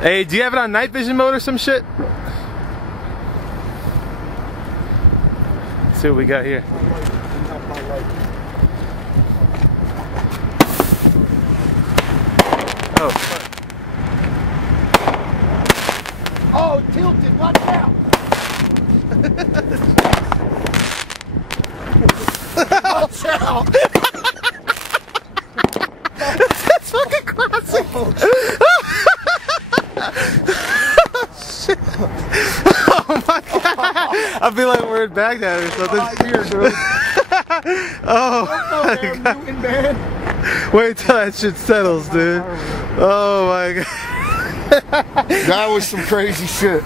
Hey, do you have it on night vision mode or some shit? Let's see what we got here. Oh, fuck. Oh, tilted, watch out! Watch out! That's fucking classic! Oh, shit. Oh my god! I feel like we're in Baghdad or something. Here, dude. Oh my god. Mutant, man. Wait till that shit settles, dude. Oh my god. That was some crazy shit.